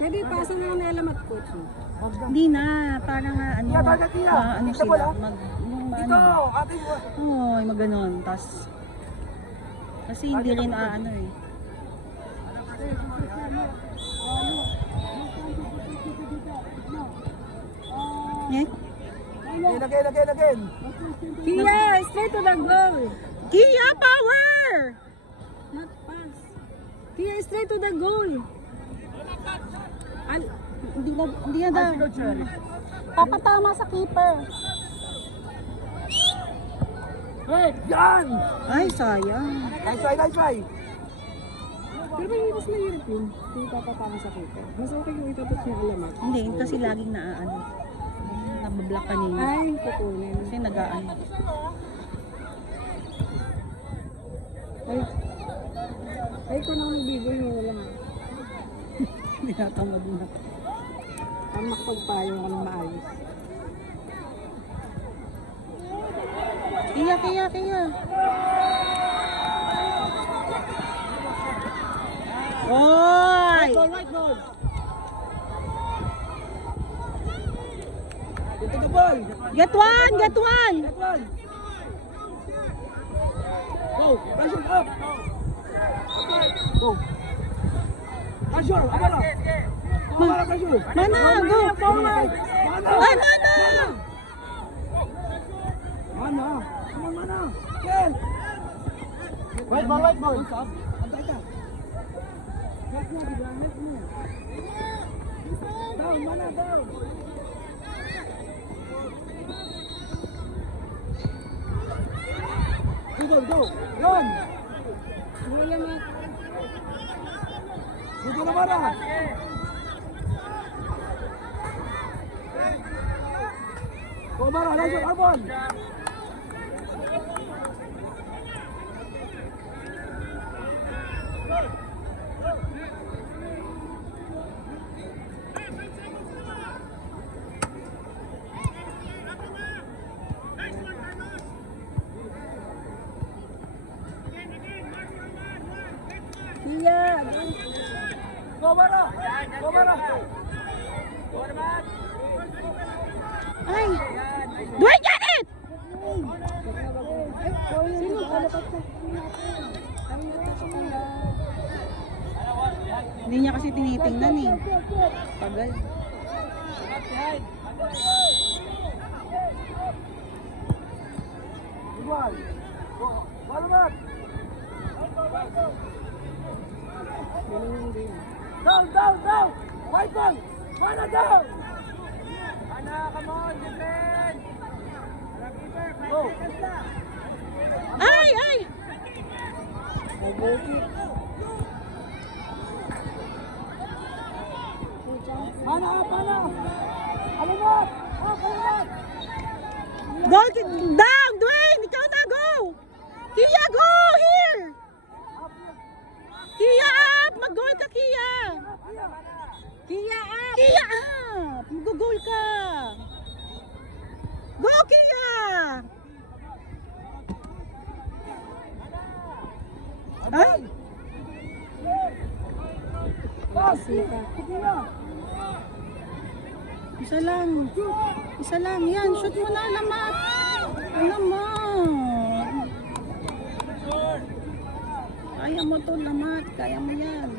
Pwede ipasa na lang na alamat coach. Hindi na, parang ano, ano sila, Dito, ate mo. oo, maganon, tas, kasi hindi rin ano eh. Eh? Again. Kia, straight to the goal. Kia power! Not pass. Kia, straight to the goal. Hindi na daw. Papatama sa keeper. Hey, yan! Ay, sayang. Nice try. Pero mas mahirap yun. Kung papapanga sa kita. Mas okay kung itapos yung alamat. Hindi, kasi laging ano, nabablock kanina. Ay, kukunin. Kasi nag-aano. Ay, kung nang bigo yung walang. Tinatamad na. Ang makapagpayo ka ng maayos. Kaya. Oy! Right goal. Into the ball. Get one! That one. Go, pressure up. Go. Pressure, Amara. Pressure. Mana, go! Forward. Ay, mana! Mana. Ken. Right ball. Antay ka. Down. Go. Run. Wala na. Dito na Mara. Go Mara, langsung Arbon. Kia. Go Mara. Ay! Dwayne, get it! Sino ka dapat ko? Hindi niya kasi tinitingnan eh. Tagal. Igual. Balmat. Down. White ball. Mana down. Mana, come on, defend. Go. Ay! Mana. Alamat. Goal down! Dwayne! Ikaw na, go! Kia, go! Here! Kia up! Mag-goal ka, Kia! Kia up. Kia up! Mag-goal ka! Go, Kia! Ay! Pass. Isa lang. Yan, shoot mo na, alamat! Kaya mo to, lamat. Kaya mo yan.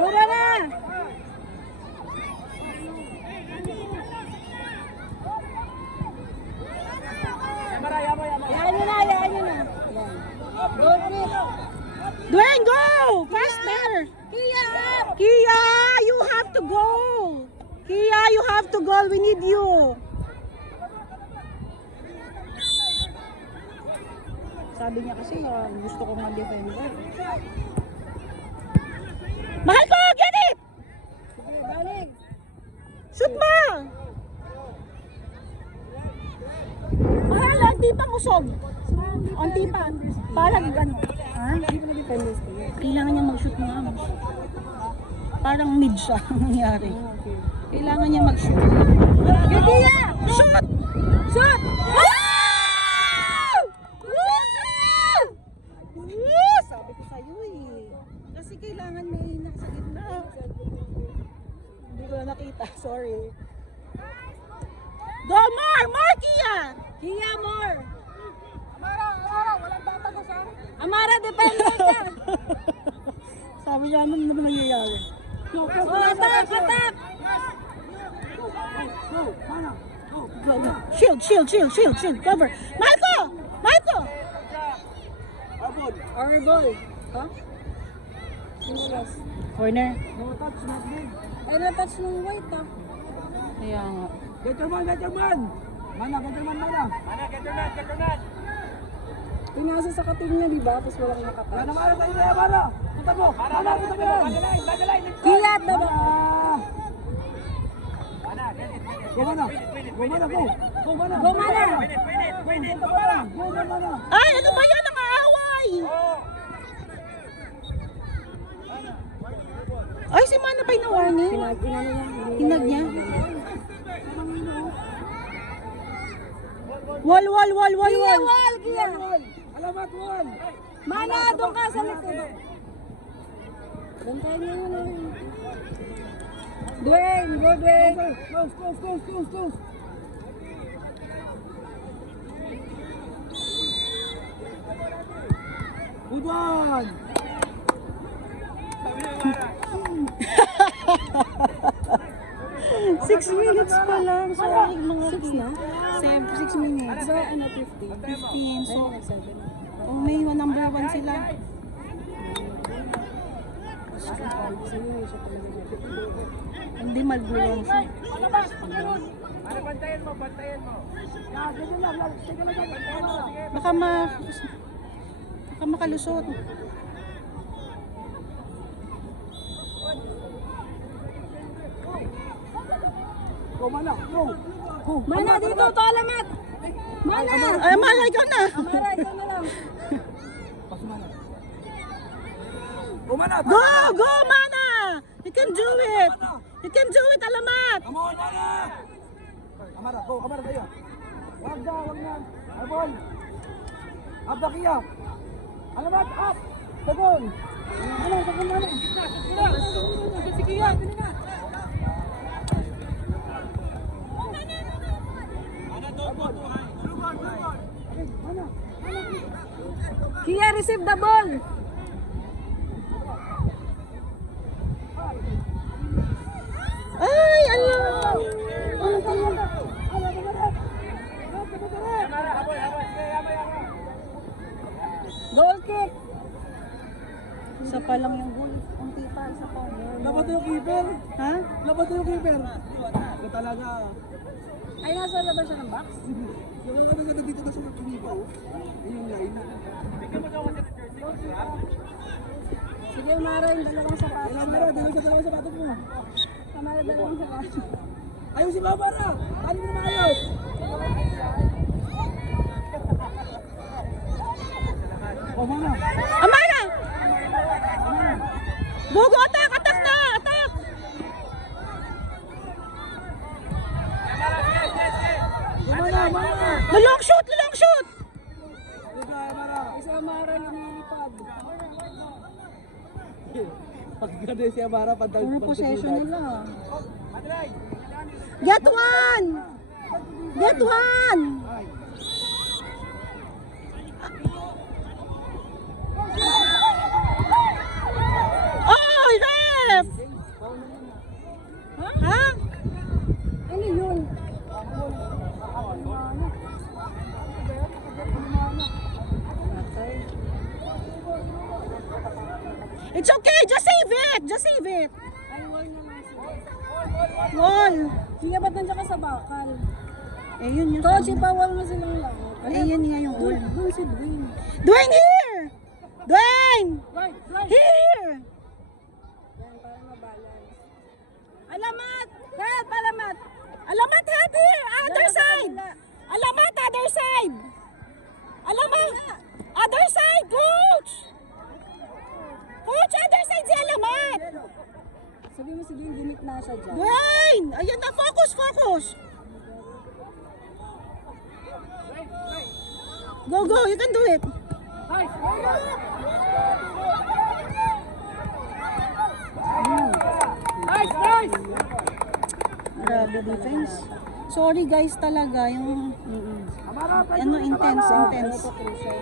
Mura na. Hayaan nyo na. Go, Chris. Dwayne, go! Faster! Kia up. Kia, you have to go! Kia, you have to go. We need you. Sabi niya kasi gusto ko mag-defender. Mahal ko! Get it! Sige, balik. Shoot mo! Mahal, anti pa musog. Anti pa. Parang gano'n. Ha? Hindi ko na-dependence ko. Kailangan niya mag-shoot nga. Parang mid siya ang nangyari. Kailangan niya mag-shoot. Kia! Shoot! Shot! Wow! Wow! Sorry. Go more! More, Kia! Kia, more! Amara, walang tatagos ha. Amara, depende ka! Sabi niya, ano naman nangyayari? Go, Attack! Attack! Go, Mana. Go. Go, go. Shield. Cover. Marco! Marco! Arbol. Our ball. Huh? Corner. No touch, not big. Ay, na-touch ng white ah. Kaya nga. Get your man. Mana, get your man. Mana, get your man. Pinasa sa kating niya, di ba? Tapos walang nakatay. Mana, Mana, tayo na, Mana. Punta mo. Mana, punta mo yan. Kilat na ba? Go, Mana. Go, Mana, go. Go, Mana. Go, Mana. Go, Mana. Ay, ano ba yan? Ang aaway! Ay, si Mana pa yung na-warning. Hinag niya. Wall. Kia. Alamat, wall. Mana, doon ka sa likod. Bantayan niya yun. Dwayne, go Dwayne. Close. Good one. 6 minutes pa lang. Sorry, mga 6 na? 6 minutes. Sa ano, 50? 15. So, Ayun, 7. oh, may number 1 sila. Sa inyo, siya talaga. Hindi magulong siya. Bantayan mo. Sige lang. Baka makalusot. Go, Mana. Go. Mana, dito to alamat. Mana! Ay, Mana, ikaw na. Amara, ikaw na lang. Pas Mana. Go, Mana. Go, Mana! You can do it, alamat. Come on, Mana. Amara, go. Amara kayo. Wag na. Arbol. Up the Kia. Alamat, up. Tagol. Mana. Si Kia. Kia, receive the ball. Ay, alam. Goal kick. Isa pa lang yung goal. Kunti pa, isa pa. Labat yung keeper. Ha? Labat yung keeper. Ito talaga. Ay, nasa labas siya ng box? Yung ano na dito na sa Kinibaw. Yung line. Sige, Amara, yung dalawang sapatos. Kailangan mo rin, dito sa dalawang sapatos mo. Amara, dalawang sapatos. Ayos si Babara! Ano mo naman ayos? O, Mana. Amara! Go, attack na! Attack! Mana. Long shoot! Ika, Mana. Isa Amara, lumilipad. Pagkada si Amara, pantang Puro possession nila. Get one! Oh, ref! Ha? Ano yun? It's okay, just save it. Ay, wall na lang siya. Wall. Sige, ba't nandiyan ka sa bakal? Eh, yun yung... Coach, ipawal mo silang lang. Eh, yun nga yung wall. Doon si Dwayne. Dwayne, here! Dwayne! Right. Here! Yan, para mabalance. Alamat! Help! Alamat! Alamat, help here! Other side! Alamat, other side! Alamat! Other side, coach! Coach, other side si Alamat! Sabi mo, sige, limit na siya dyan. Dwayne! Ayan na, focus! Go, you can do it! Nice! Grabe defense. Sorry guys talaga, yung Amara, ano, intense. Ito crucial.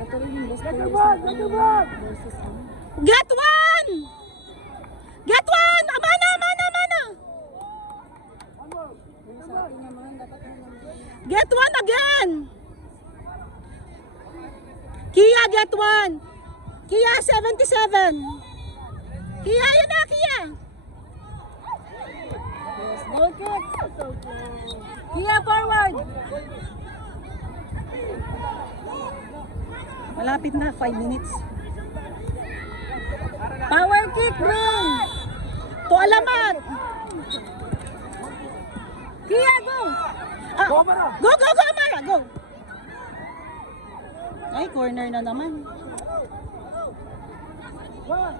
Ito rin yung best Get players the ball, natin get the ball. versus ano. Get one! Get one! Amana, amana, amana! One more. Yung sa atin naman, dapat naman. Get one again! Kia, get one! Kia, 77! Kia, yun na, Kia! Yes, goal kick. Kia forward. Malapit na, 5 minutes. Power kick, bro. To alamat! Kia, go. Ah, Go, Amara. go, go, go, Amara, go! Ay, corner na naman. One.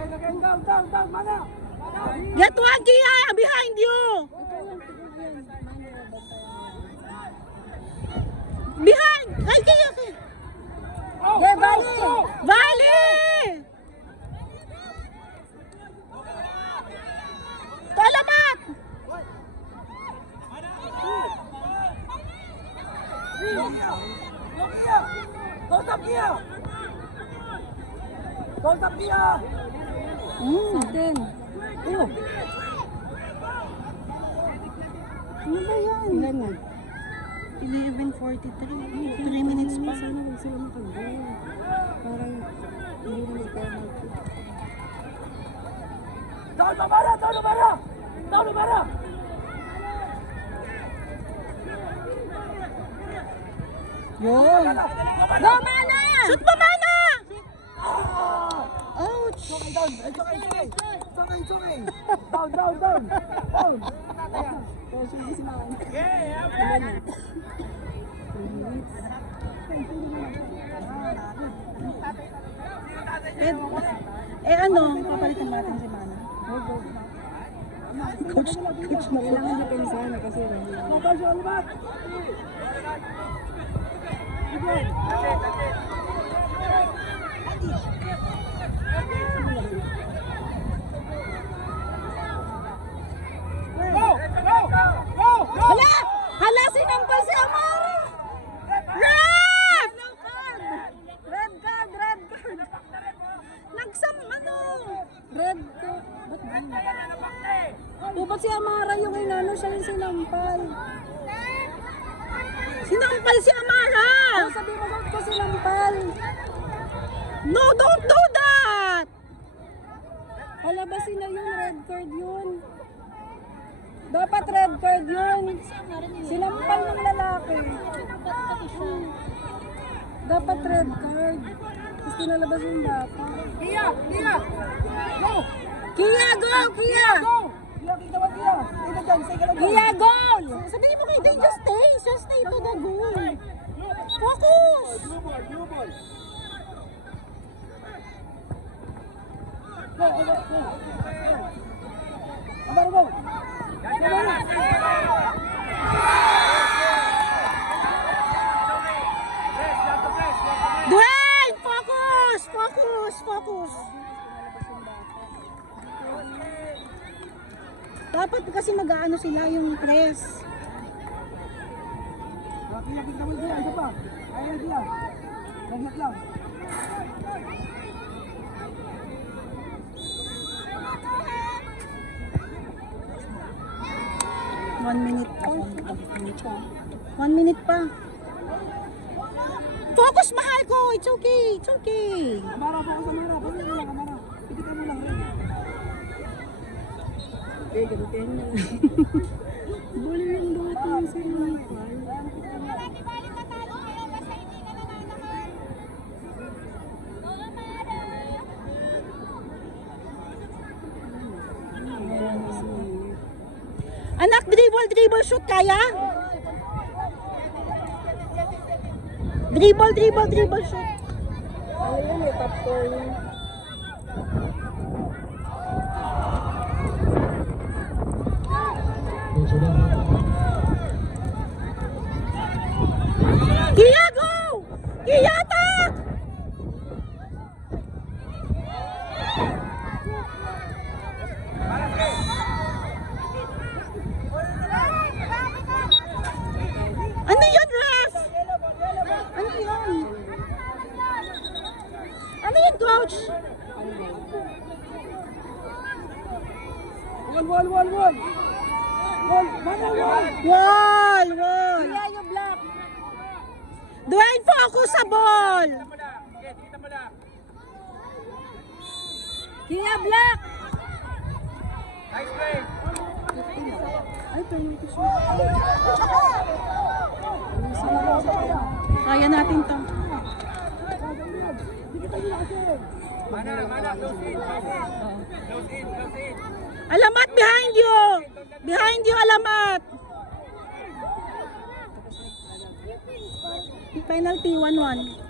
Again, down, mana. Get one, Kia! Behind you! Behind! Ay, Kia, Kia! Yeah, Bali. Valley! To alamat! Go, Kia. Go, Kia. Atin. Oh. Ano ba yan? Ilan na? 11:43. 3 minutes pa. Sana huwag sila makagol. Parang hindi na mag-penalty. Down, Amara. Down, Amara. Yun. Go, Mana! Shoot pa, Mana! Ah! Ouch! Down. It's okay. Down. Pressure na si Mana. Ilan na? 3 minutes. Ano, papalitan natin si Mana. Coach na kailangan depensahan kasi Go, Basyo, alamat. Hala! Hala, sinampal si Amara! Ref! Red card! Ano? Red card! Ba't ba? Ba't si Amara yung inano siya yung sinampal? Sinampal si Amara! Sabi mo ba't ko sinampal? No, don't do that! Palabasin na yun, red card yun. Dapat red card yun. Sinampal ng lalaki. Dapat red card. Tapos pinalabas yung bata. Kia. Go. Kia, go! Kia! Kia, kita ba, Kia? Ito dyan, say ka lang. Kia, goal! Sabihin mo kayo, just stay to the goal. Focus! Blue ball. Go. Amara, go. Dwayne! Focus! Dapat kasi mag-aano sila yung press. Kia, kita mo, Kia. Isa pa. Ayan, Kia. Laglag lang. One minute pa. Focus, mahal ko! It's okay. Amara, focus, Amara. Focus mo lang, Amara. Pikitan mo lang rin. Eh, ganutin na. Buli yung dati yung sinampal. Anak, dribble, shoot, kaya? Dribble, shoot. Ano yun, may top score yun. Kia, go! Kia, attack! coach. Wall, wall, wall, wall. Wall, mana wall. Wall, wall. Kaya yung black. Dwayne, focus sa ball. Kaya black. Ay, penalty siya. Kaya natin to. Alamat behind you. Behind you, alamat. Penalty 1-1.